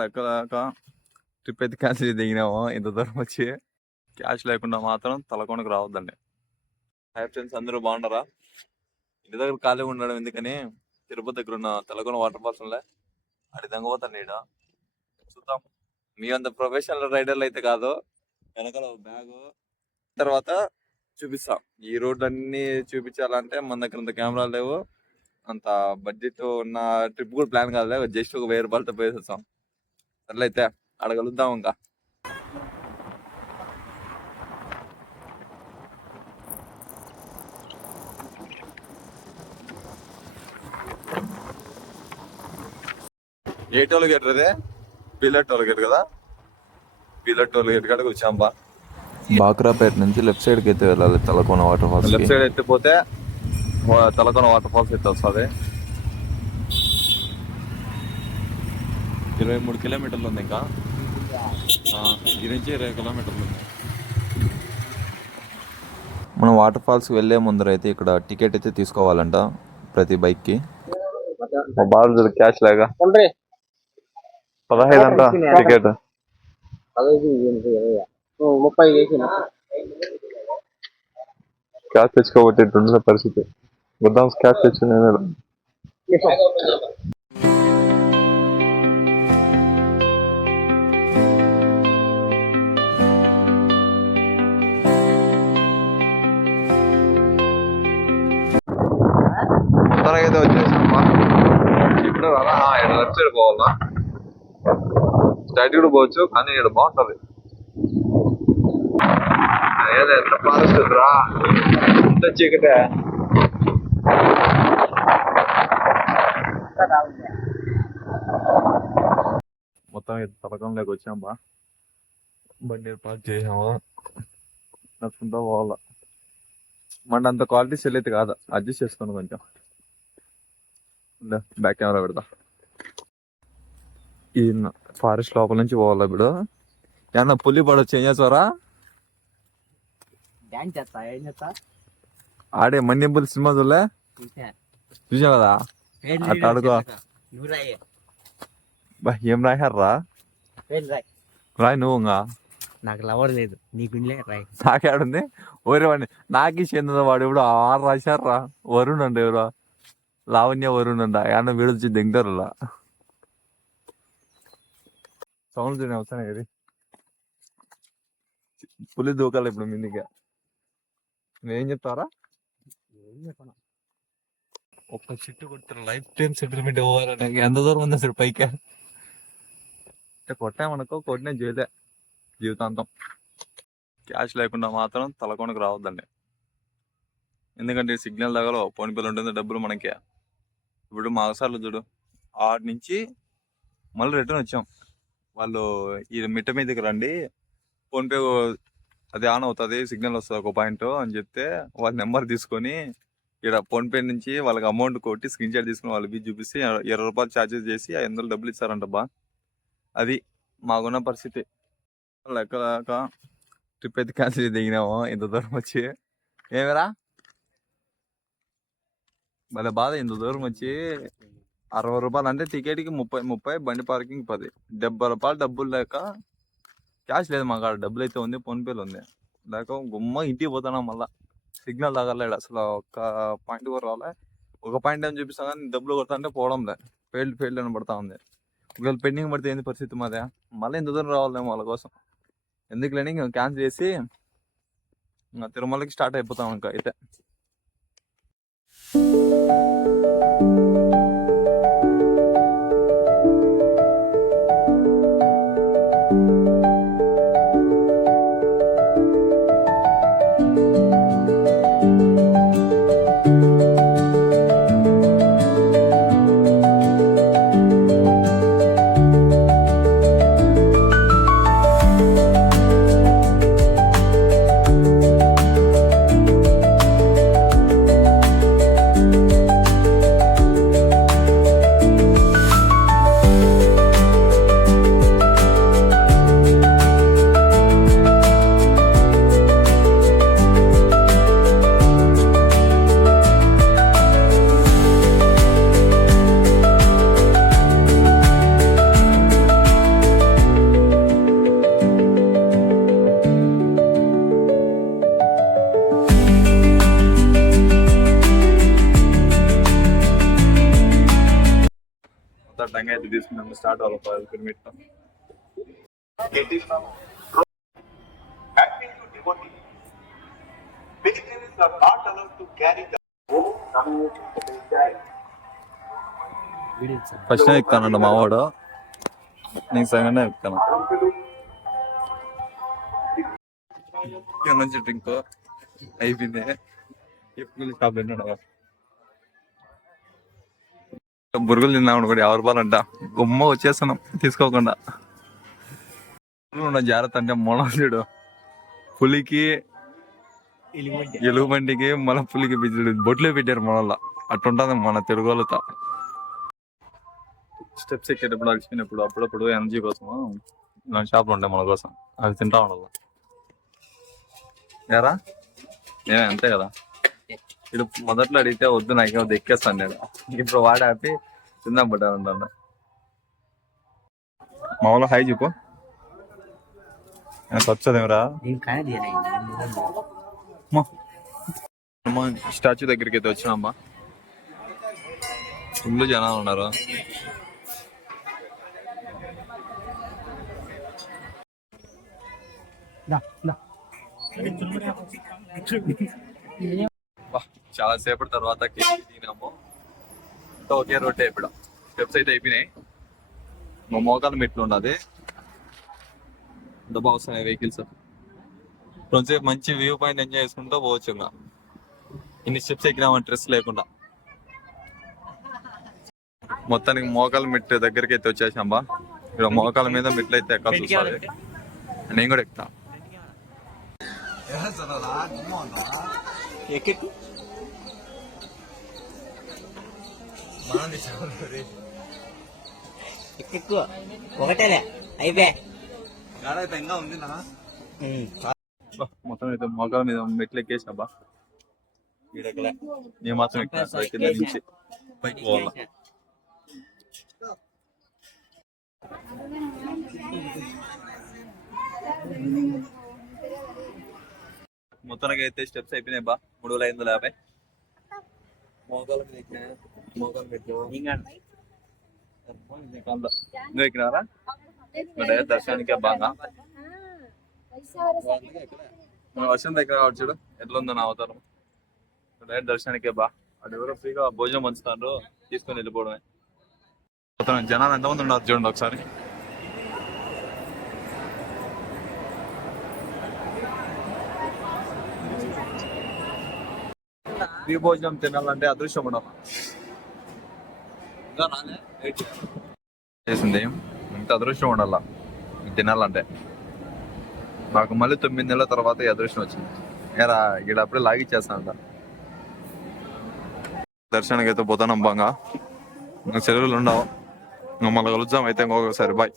లెక్క ట్రిప్ అయితే క్యాన్సిల్ దిగినాము. ఇంత దూరం వచ్చి క్యాష్ లేకుండా మాత్రం తలకొనకు రావద్దండి. హై ఫ్రెండ్స్, అందరూ బాగున్నారా? ఇంటి దగ్గర ఖాళీగా ఉండడం ఎందుకని తిరుపతి దగ్గర ఉన్న తలకొన వాటర్ ఫాల్స్ అడి దంగపోతాను ఈడ. చూద్దాం. మీ అంత ప్రొఫెషనల్ రైడర్లు అయితే కాదు. వెనకాల బ్యాగు తర్వాత చూపిస్తాం. ఈ రోడ్లు అన్ని చూపించాలంటే మన దగ్గర అంత కెమెరాలు లేవు, అంత బడ్జెట్ ఉన్న ట్రిప్ కూడా ప్లాన్ కాదు. జస్ట్ ఒక 1000 రూపాయలతో పోయేసి వస్తాం. అట్లయితే అడగలుద్దాం. ఇంకా ఏ టోల్ గేట్ అదే? పిల్లర్ టోల్ గేట్ కదా. పిల్లర్ టోల్ గేట్ కాడికి వచ్చాంబా. బాక్రాపేట నుంచి లెఫ్ట్ సైడ్ కి అయితే వెళ్ళాలి Talakona waterfalls. Left side ఎత్తిపోతే తలకోన వాటర్ ఫాల్స్ అయితే వస్తుంది. 23 కిలోమీటర్లు ఉంది. ఇంకా ఇది నుంచి 20 కిలోమీటర్లు ఉంది. మనం వాటర్ ఫాల్స్ వెళ్లే ముందర అయితే ఇక్కడ టికెట్ అయితే తీసుకోవాలంట ప్రతి బైక్ కి. బాగా క్యాష్ లాగా 15 అంట టికెట్. 30 క్యాష్ తెచ్చుకోబట్టి పరిస్థితి. వద్దాం క్యాష్ తెచ్చుకునే అయితే వచ్చేసామ్మా. ఇప్పుడు లెఫ్ట్ సైడ్ పోవాలా. స్ట్రైట్ కూడా పోవచ్చు, కానీ ఇక్కడ బాగుంటది. ఏదో ఎంత ఫారెస్ట్ రా, ఎంత చీకటే. మొత్తం తలకంలోకి వచ్చామా. బండి పార్క్ చేసామా. నడుచుకుంటా పోవాలా. మన అంత క్వాలిటీ సెల్ అయితే కాదు, అడ్జస్ట్ చేసుకోండి కొంచెం. బ్యాక్ కెమెరా పెడతా. ఈ ఫారెస్ట్ లోపల నుంచి పోవాలా. ఇప్పుడు ఏమన్నా పులి పడవచ్చు, ఏం చేస్తారా? ఆడే మన్యంపులి సినిమా చూడలే? చూసా కదా. అట్లా అడుకో. ఏం రాయారా? రాయ్ నువ్వు. నాకు లవర్ లేదు, నీకుండే రాయ్. నాకేడుంది ఓరే వాడిని. నాకే చెందిన వాడు ఇప్పుడు 6 రాశారా. వరుణ్ అండి, ఎవరో లావణ్య వరుణ్ అంట. ఏమన్నా వీడు వచ్చి దిగుతారు. సౌండ్ తినే వస్తానే కదా. పులి దూకాలి ఇప్పుడు మిందిగా. నువ్వేం చెప్తారా? ఒక్క చెట్టు కొడతారు లైఫ్ టైం సెటిల్మెంట్ ఇవ్వాలని. ఎంత దూరం ఉంది అసలు పైకి? కొట్టామనుకో, కొట్టిన చేయలే జీవితాంతం. క్యాష్ లేకుండా మాత్రం తలకొనకు రావద్దండి. ఎందుకంటే సిగ్నల్ దగ్గర ఫోన్ పేలు ఉంటుంది, డబ్బులు మనకే. ఇప్పుడు మా అవసరాలు చూడు, ఆడ నుంచి మళ్ళీ రిటర్న్ వచ్చాం. వాళ్ళు ఈ మిట్ట మీదకి రండి, ఫోన్పే అది ఆన్ అవుతుంది, సిగ్నల్ వస్తుంది 1 పాయింట్ అని చెప్తే వాళ్ళ నెంబర్ తీసుకొని ఇక్కడ ఫోన్పే నుంచి వాళ్ళకి అమౌంట్ కొట్టి స్క్రీన్ షాట్ తీసుకుని వాళ్ళకి చూపిస్తే 20 రూపాయలు ఛార్జెస్ చేసి 500 డబ్బులు ఇస్తారంట బా. అది మాకున్న పరిస్థితి. లెక్క ట్రిప్ అయితే క్యాన్సిల్ దిగినాము. ఇంత దూరం వచ్చి ఏమిరా భలే బాధ. ఇంత దూరం వచ్చి 60 రూపాయలు అంటే టికెట్కి 30 బండి పార్కింగ్ 10, 70 రూపాయలు డబ్బులు లేక. క్యాష్ లేదు మా కాడ, డబ్బులు అయితే ఉంది, ఫోన్పేలు ఉంది. లేక గుమ్మ ఇంటికి పోతున్నాం. మళ్ళీ సిగ్నల్ తగలేడు అసలు. 1 పాయింట్ కూడా రాలే. 1 పాయింట్ అని చూపిస్తాం కానీ డబ్బులు కొడతా అంటే పోవడం లే. ఫెయిల్డ్ అని పడతా ఉంది. ఒకవేళ పెండింగ్ పడితే ఏంది పరిస్థితి మాదే? మళ్ళీ ఇంత దూరం రావాలేమో వాళ్ళ కోసం. ఎందుకు లేని క్యాన్సిల్ చేసి తిరుమలకి స్టార్ట్ అయిపోతాం ఇంకా అయితే. ఇది తీసుకున్నాము స్టార్ట్ అవ్వాలి 5 kilometre. Acting to devotee. Vegetarians are not allowed to carry the first ఎక్కుతానండి మావాడు, నేను సెకండ్ ఎక్కుతాను. నుంచి డ్రింక్ అయిపోయింది. ఎప్పుడు షాప్ తిన్నాడు బురుగులు తిన్నాము కూడా 50 రూపాయలు అంట. గుమ్మ వచ్చేస్తున్నాం తీసుకోకుండా. జాగ్రత్త అంటే మొనడు పులికి ఎలుగుబంటికి మన పులికి బొట్లు పెట్టారు మనల్లా. అట్టుంటుంది మన తెలుగు వాళ్ళతో. స్టెప్స్ ఎక్కేటప్పుడు అలసిపోయినప్పుడు అప్పుడప్పుడు ఎనర్జీ కోసం ఇలాంటి షాపులు ఉంటాయి మన కోసం, అవి తింటా ఉండాలి. ఏరా నేనే అంతే కదా. ఇప్పుడు మొదట్లో అడిగితే వద్దు నాకే వద్దు ఎక్కేస్తాను నేను. ఇప్పుడు వాడు ఆపి తిందాం పట్టాను ఉంటాను. మా వాళ్ళు హై చెప్పు. వచ్చేదేమరా స్టాచ్యూ దగ్గరికి అయితే వచ్చినామ్మా. ఫుల్ జనాలు ఉన్నారు. చాలా సేపటి తర్వాత తినాము. ఒకే రోడ్డే ఇప్పుడు. స్టెప్స్ అయితే అయిపోయినాయి. మా మోకాలు మెట్లు ఉన్నది. ఎంత బాగా వస్తున్నాయి వెహికల్స్. కొంచెం మంచి వ్యూ పాయింట్ ఎంజాయ్ చేసుకుంటూ పోవచ్చు. ఇంకా ఇన్ని స్టెప్స్ ఎక్కినామని స్ట్రెస్ లేకుండా. మొత్తానికి మోకాలు మెట్టు దగ్గరికి అయితే వచ్చేసాంబా. ఇక్కడ మోకాల మీద మెట్లు అయితే ఎక్కాల్సి వస్తుంది. నేను కూడా ఎక్కుతా. ఎక్కువ ఒకటేలే అయిపోయా. మొత్తం అయితే మోకాల మీద మెట్లు ఎక్కేసాబా. నేను మాత్రం ఎక్కినా కింద నుంచి పైకి పోవాలా. మొత్తానికి అయితే స్టెప్స్ అయిపోయినాయి బా. 3550 మోకాల మీద ఎక్కినా. మోకాలు మెట్లు నువ్వు ఎక్కినారా? డైరెక్ట్ దర్శనానికే బాగా వర్షం దగ్గర కావచ్చు. చూడు ఎట్లా ఉందో నా అవతారం. డైరెక్ట్ దర్శనానికే బా. అటు ఎవరో ఫ్రీగా భోజనం పంచుతారు, తీసుకొని వెళ్ళిపోవడమే. జనాలు ఎంతమంది ఉన్నారు చూడండి ఒకసారి. ఫ్రీ భోజనం తినాలంటే అదృష్టం ఉండాలి. చేసింది ఇంత అదృష్టం ఉండాల తినాలంటే. నాకు మళ్ళీ 9 నెలల తర్వాత ఈ అదృష్టం వచ్చింది. ఏరా ఇక్కడ అప్పుడే లాగిచ్చేస్తానంట. దర్శనానికి అయితే పోతాను బాగా. సెలవులు ఉండవు. మళ్ళీ కలుద్దాం అయితే ఇంకొకసారి. బాయ్.